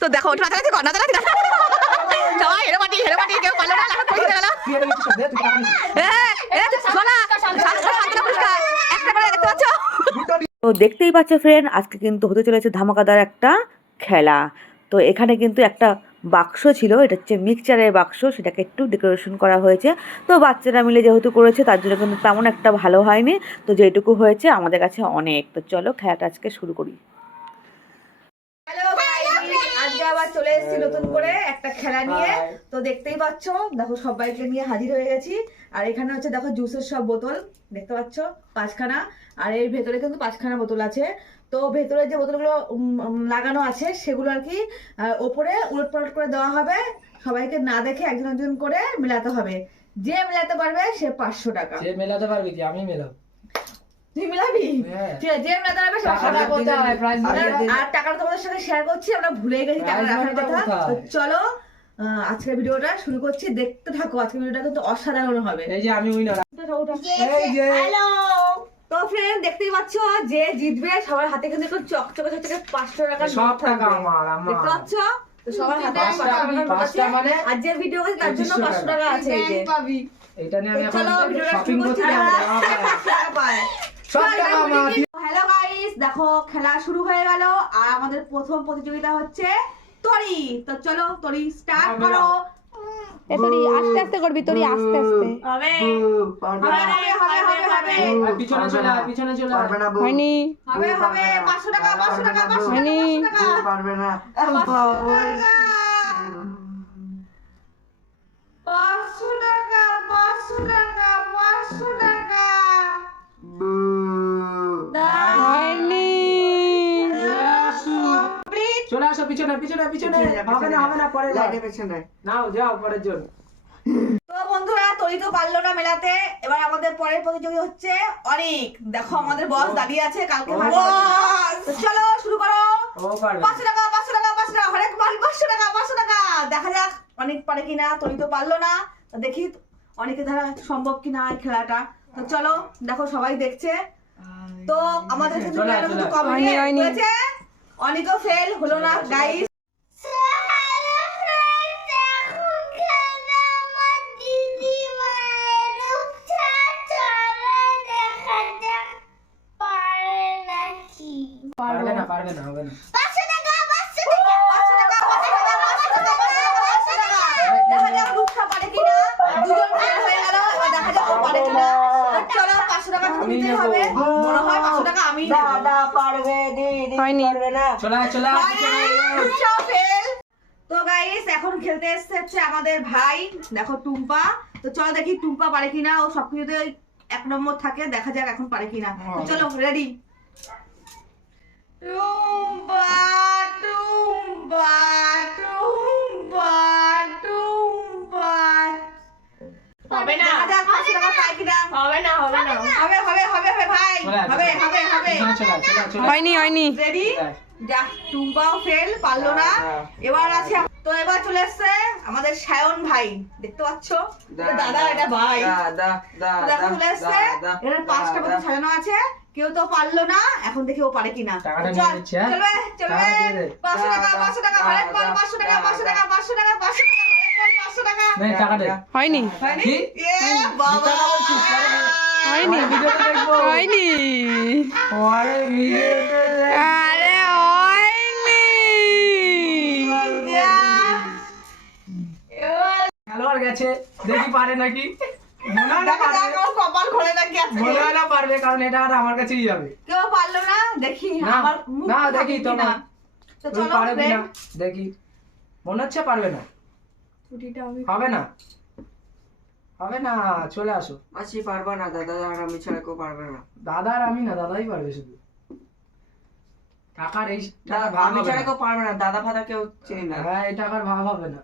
তো দেখো ওটা নাচানাচি কর নাচানাচি কর। সবাই হেরে মাটি হেরে মাটি কেউ পারল না গেল। পুরস্কার একটা করে দেখতে পাচ্ছ? তো দেখতেই পাচ্ছ ফ্রেন্ড আজকে কিন্তু হতে চলেছে ধামাকাদার একটা খেলা। তো এখানে কিন্তু একটা বাক্স ছিল এটা হচ্ছে মিক্সচারের বাক্স সেটাকে একটু ডেকোরেশন করা হয়েছে। তো বাচ্চারা মিলে যেহেতু করেছে তার জন্য কিন্তু তেমন একটা ভালো হয়নি। তো যেটুকু হয়েছে আমাদের কাছে অনেক। তো চলো খেলাটা আজকে শুরু করি হ্যালো আজকে আবার চলে এসেছি নতুন করে একটা খেলা নিয়ে। তো দেখতেই পাচ্ছ দেখো সবাইকে নিয়ে হাজির হয়ে গেছি। আর এখানে হচ্ছে দেখো জুসের সব বোতল দেখতে পাচ্ছ? পাঁচখানা। আর এর ভেতরে কিন্তু পাঁচখানা বোতল আছে। তো ভেতরে যে বোতলগুলো লাগানো আছে সেগুলো আর কি ওপরে উলট পালট করে দেওয়া হবে। সবাইকে না দেখে একজন একজন করে মেলাতে হবে। যে মেলাতে পারবে সে পাঁচশো টাকা। যে মেলাতে পারবে কি আমি মেলাবো। তুই মেলাবি? হ্যাঁ। ঠিক আছে, যে মেলাতে পারবে সে পাঁচশো টাকাটা টাকা কোথায়? prize আর- money টা আর টাকাটা তোমাদের সঙ্গে শেয়ার করছি আমরা ভুলে গেছি টাকা রাখার কথা। চলো আজকের ভিডিওটা শুরু করছি। দেখতে থাকো আজকের ভিডিওটা কিন্তু অসাধারণ হবে। এই যে আমি উইনার এই যে তো ফ্রেন্ড দেখতেই পাচ্ছ যে জিতবে সবার হাতে কিন্তু একটু চকচকে চকচকে পাঁচশো টাকা সব টাকা আমার দেখতে পাচ্ছ? তো সবার হাতে পাঁচশো টাকা আছে। মানে আর যে ভিডিও আছে তার জন্য পাঁচশো টাকা আছে এই যে। এটা নিয়ে আমি এখন শপিং করতে করছি যাব পাঁচশো টাকা পায়। সব টাকা আমার হ্যালো গাইস দেখো খেলা শুরু হয়ে গেল। আর আমাদের প্রথম প্রতিযোগিতা হচ্ছে তরি। তো চলো তরি স্টার্ট হবে করো। আস্তে আস্তে করবি তোরি আস্তে আস্তে। হবে। হবে হবে হবে হবে পিছনে চলে পিছনে চলে আয়। হয়নি। হবে হবে পাঁচশো টাকা পাঁচশো টাকা পাঁচশো টাকা হয়নি। পাঁচশো টাকা। পারবে না। পিছনে পিছনে পিছনে। হবে না হবে না পরে লাইটের পেছনে। নাও যাও পরের জন। তো বন্ধুরা তরি তো পারল না মেলাতে। এবার আমাদের পরের প্রতিযোগী হচ্ছে অনেক। দেখো আমাদের বস দাঁড়িয়ে আছে কালকে চলো শুরু করো। পাঁচশো টাকা পাঁচশো টাকা পাঁচশো টাকা হরেক মাল পাঁচশো টাকা পাঁচশো টাকা। দেখা যাক অনেক পারে কিনা তরি তো পারল না। দেখি অনেকের দ্বারা সম্ভব কিনা এই খেলাটা। তো চলো দেখো সবাই দেখছে। তো আমাদের কিন্তু। কম। হয়েছে? অনেকও ফেল হলো না গাইস পারবে না পারবে না হবে না। পাঁচশো টাকা দাদা পারবে দিদি পারবে না। চলে চলে। তো গাইস এখন খেলতে এসছে হচ্ছে আমাদের ভাই দেখো টুম্পা। তো চলো দেখি টুম্পা পারে কিনা ও সবকিছুতে এক নম্বর থাকে দেখা যাক এখন পারে কিনা। চলো রেডি টুম্পা টুম্পা টুম্পা। হয়নি হয়নি। রেডি যা টুম্পাও ফেল পারল না। এবার আছে তো এবার চলে এসছে আমাদের সায়ন ভাই। দেখতে পাচ্ছ? দাদা এটা ভাই। দাদা দেখো চলে এসছে। এখানে পাঁচটা মতো সাজানো আছে। কেউ তো পারল না। এখন দেখি ও পারে কিনা। হ্যাঁ? চলবে চলবে। পাঁচশো টাকা পাঁচশো টাকা পাঁচশো টাকা পাঁচশো টাকা পাঁচশো টাকা পাঁচশো টাকা হয়নি। হয়নি? আরে খেলোয়াড় গেছে। দেখি পারে নাকি? পারবে। কারণ এটা আর আমার কাছেই যাবে। কেউ পারল না? দেখি না, আমার মুখ না, থাকে দেখি তোমার। তো তুমি পারবে না দেখি। মনে হচ্ছে পারবে না। হবে না। হবে না চলে আসো। মাসি পারবে না দাদা আর আমি ছাড়া কেউ পারবে না। দাদা আর আমি না দাদাই পারবে শুধু। টাকার এই টাকার ভাগ আমি ছাড়া কেউ পারবে না দাদা ফাদা কেউ চিনি না। হ্যাঁ এই টাকার ভাগ হবে না।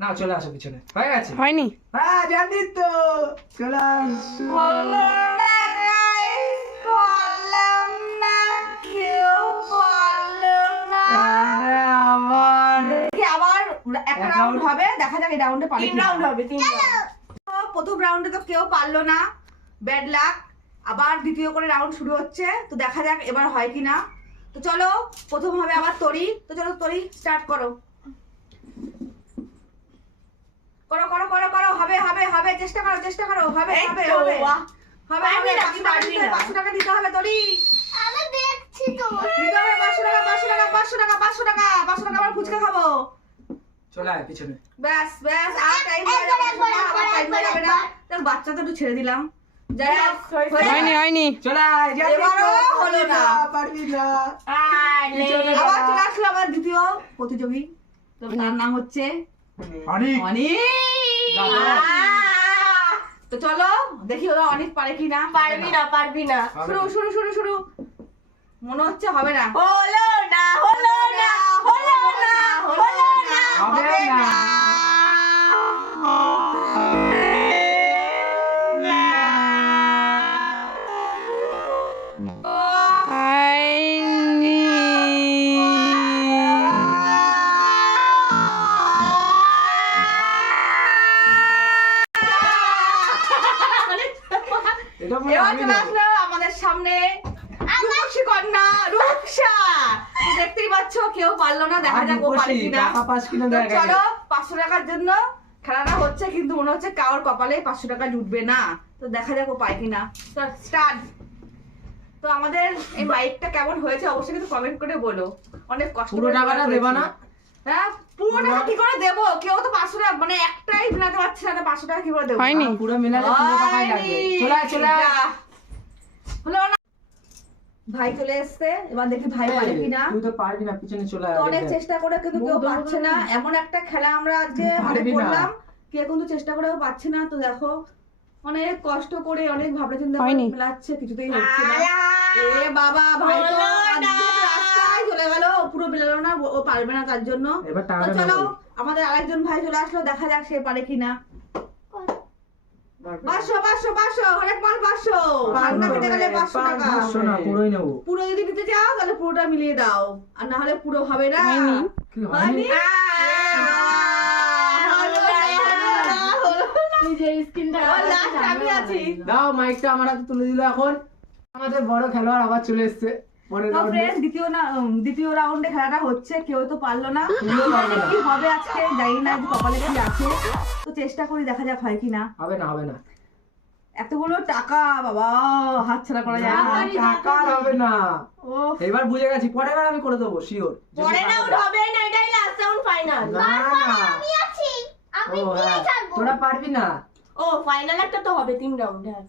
না চলে আসো পিছনে। হয়ে গেছে? হয়নি। হ্যাঁ জানি তো চলে আসো। একটা রাউন্ড হবে দেখা যাক এই রাউন্ডে পারে তিন কিনা। হবে, তিন প্রথম রাউন্ডে তো কেউ পারল না। ব্যাড লাক আবার দ্বিতীয় করে রাউন্ড শুরু হচ্ছে তো দেখা যাক এবার হয় কিনা। তো চলো প্রথম হবে আমার তরি। তো চলো তরি স্টার্ট করো। করো করো করো করো হবে হবে হবে চেষ্টা করো চেষ্টা করো হবে হবে হবে। হবে হবে পাঁচশো টাকা দিতে না। পাঁচশো টাকা দিতে হবে তরি। দিতে হবে পাঁচশো টাকা পাঁচশো টাকা পাঁচশো টাকা পাঁচশো টাকা পাঁচশো টাকা আমার ফুচকা খাব। চলে আয় পিছনে। ব্যাস ব্যাস আর টাইম যাবে না, আবার টাইম না। দেখ বাচ্চা তো একটু ছেড়ে দিলাম। যাই হোক, হয়নি হয়নি। চলে আয় এবারও হলো না। পারবি না। আবার চলে আসলো আমার দ্বিতীয় প্রতিযোগী। তো তার নাম হচ্ছে অনেক। অনিক। তো চলো দেখি ওরা অনেক পারে কি না। পারবি না পারবি না। শুরু শুরু শুরু শুরু। মনে হচ্ছে হবে না। হলো না হলো না। হলো না হবে না হয়নি পাস কিনা দেখা চলো পাঁচশো টাকার জন্য খেলাটা হচ্ছে কিন্তু মনে হচ্ছে কারোর কপালে পাঁচশো টাকা জুটবে না। তো দেখা যাক ও পায় কিনা। স্টার্ট তো আমাদের এই বাইকটা কেমন হয়েছে অবশ্যই কিন্তু কমেন্ট করে বলো। অনেক কষ্ট পুরো টাকাটা দেবা না? হ্যাঁ পুরো টাকা কি করে দেবো? কেউ তো পাঁচশো টাকা মানে একটাই মেলাতে পারছে না পাঁচশো টাকা কি করে দেবো? হয়নি পুরো মিলালে পুরো টাকাই লাগবে। চলে চলে হলো ভাই চলে এসছে। এবার দেখি ভাই পারে কিনা। তুই তো পারবি না পিছনে চলে আয় অনেক চেষ্টা করে কিন্তু কেউ পাচ্ছে না। এমন একটা খেলা আমরা আজকে মানে করলাম। কেউ কিন্তু চেষ্টা করেও পাচ্ছে না। তো দেখো অনেক কষ্ট করে অনেক ভাবনা চিন্তা করে মেলাচ্ছে কিছুতেই হচ্ছে না। এ বাবা ভাই তো রাস্তায় চলে গেল। পুরো বেরোলো না ও পারবে না তার জন্য। চলো আমাদের আরেকজন ভাই চলে আসলো দেখা যাক সে পারে কিনা। হরেক মাল পেতে গেলে টাকা। না পুরোই নেব। পুরো যদি দিতে চাও তাহলে পুরোটা মিলিয়ে দাও। আর না হলে পুরো হবে না। হয়নি। দাও মাইকটা আমার হাতে তুলে দিল এখন। আমাদের বড় খেলোয়াড় আবার চলে এসছে। তো ফ্রেন্ড দ্বিতীয় না দ্বিতীয় রাউন্ডে খেলাটা হচ্ছে কেউ তো পারল না। তুমিও পারবে না। কি হবে আজকে? জানি না কপালে কি আছে। তো চেষ্টা করি দেখা যাক হয় কি না হবে না হবে না। এতগুলো টাকা বাবা হাত ছাড়া করা যায় না। না, টাকা হবে না। ও এবার বুঝে গেছি পরের বার আমি করে দেবো শিওর পরে রাউন্ড হবে না এটাই লাস্ট রাউন্ড ফাইনাল না না। ও হ্যাঁ। তোরা পারবি না। ও ফাইনাল একটা তো হবে তিন রাউন্ড হ্যাঁ।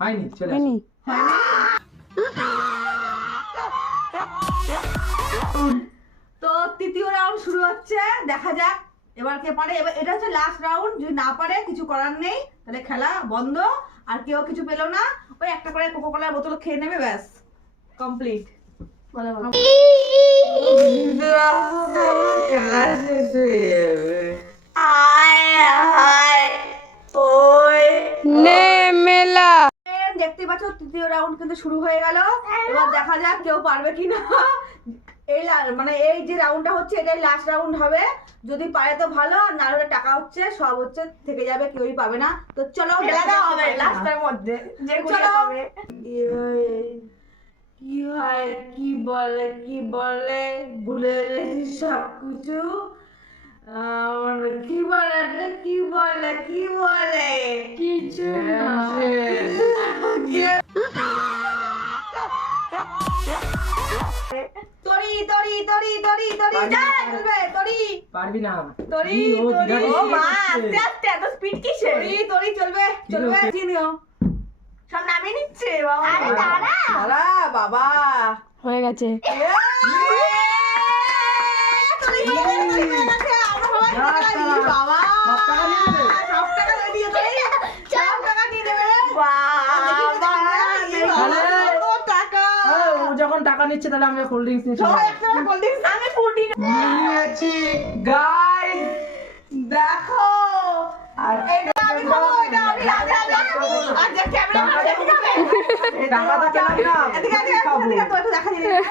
হয়নি চলে। হয়নি? তো তৃতীয় রাউন্ড শুরু হচ্ছে দেখা যাক এবার কে পারে। এবার এটা হচ্ছে লাস্ট রাউন্ড যদি না পারে কিছু করার নেই তাহলে খেলা বন্ধ আর কেউ কিছু পেল না ওই একটা করে কোকো কোলার বোতল খেয়ে নেবে ব্যাস কমপ্লিট নে মেলা দেখতে পাচ্ছ তৃতীয় রাউন্ড কিন্তু শুরু হয়ে গেল। এবার দেখা যাক কেউ পারবে কিনা। এই মানে এই যে রাউন্ডটা হচ্ছে এটাই লাস্ট রাউন্ড হবে। যদি পারে তো ভালো আর না হলে টাকা হচ্ছে সব হচ্ছে থেকে যাবে কেউই পাবে না। তো চলো হবে না। লাস্টের মধ্যে যে পাবে। কি হয় কি বলে কি বলে ভুলে গেছি সব কিছু কি বলে কি বলে কি বলে? কিছু তরি তরি তরি তরি তরি যা চলবে তরি পারবি না তরি, তরি। ও মা আস্তে আস্তে এত স্পিড কিসে তরি তরি চলবে চলবে চিনিও সব নামিয়ে নিচ্ছে বাবা আরে দাঁড়া। দাঁড়া বাবা হয়ে গেছে তরি, তরি, তরি হয়ে বাবা নিচ্ছে তাহলে আমরা কোল্ড ড্রিঙ্কস নিয়ে চলে সবাই। একটা কোল্ড ড্রিঙ্কস আমি ফুটি নিয়েছি গাইস দেখো। আর এটা আমি খাব এটা আমি আমি আমি আর যে ক্যামেরা দেখে যাবে টাকাটা পেলাম না এদিকে এদিকে খাব। এদিকে তো একটু দেখা যায়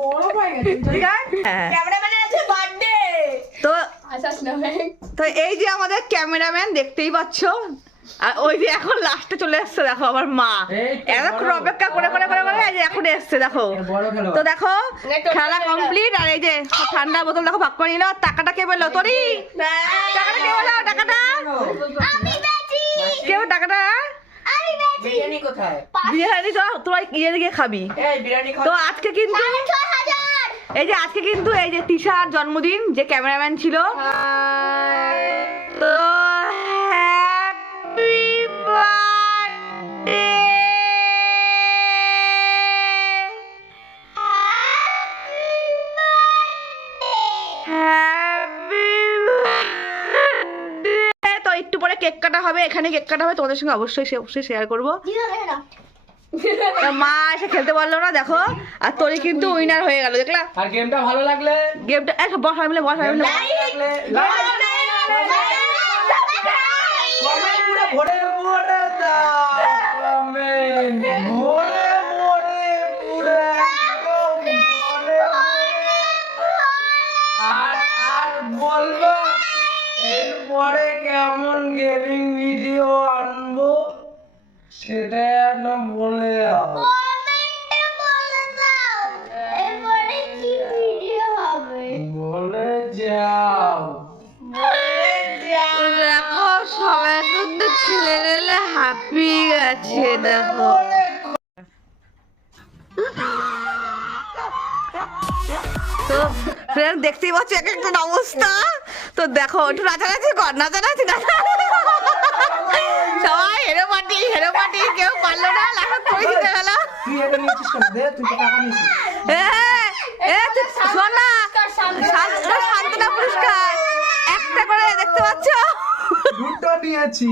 বড় হয়ে গেছে ঠিক আছে? ক্যামেরাম্যানের আছে বার্থডে তো না তো এই যে আমাদের ক্যামেরাম্যান দেখতেই পাচ্ছ? আর ওই যে এখন লাস্টে চলে আসছে দেখো আমার মা। এতক্ষণ অপেক্ষা করে করে করে করে এই যে এখন এসছে দেখো। তো দেখো খেলা কমপ্লিট আর এই যে ঠান্ডা বোতল দেখো ভাগ করে নিল টাকাটা কে বলল? তোরই টাকাটা কে বলল? টাকাটা? কে বলল টাকাটা? বিরিয়ানি তো তোরা ইয়ে গিয়ে খাবি। এই তো আজকে কিন্তু এই যে আজকে কিন্তু এই যে তিশার জন্মদিন যে ক্যামেরাম্যান ছিল। তো কাটা হবে এখানে কেক কাটা হবে তোমাদের সঙ্গে অবশ্যই সে- অবশ্যই শেয়ার করব তা মা এসে খেলতে পারল না দেখো আর তোরি কিন্তু উইনার হয়ে গেল দেখলা আর গেমটা ভালো লাগলে গেমটা এক বস হয় মিলে বস হয় মিলে ভরে ভরে দাও কমেন্ট ভরে আর আর বলব এরপরে কেমন গেমিং ভিডিও আনব সেটা যেন বলে দাও। বলে যাও। দেখো সবাই কিন্তু হ্যাপি আছে দেখো। তো দেখতেই পাচ্ছি এক একটা অবস্থা? তো দেখো একটু নাচানাচি কর নাচানাচি না সবাই হেরো মাটি হেরো মাটি কেউ পারল না লাস্ট তুই জিতে গেল। তুই এটা নিয়েছিস কেন? দে তুই তো টাকা নিয়েছিস। এ, এ, তুই শোন না শান্ত- পুরস্কার। একটা করে দেখতে পাচ্ছ? দুটো নিয়েছি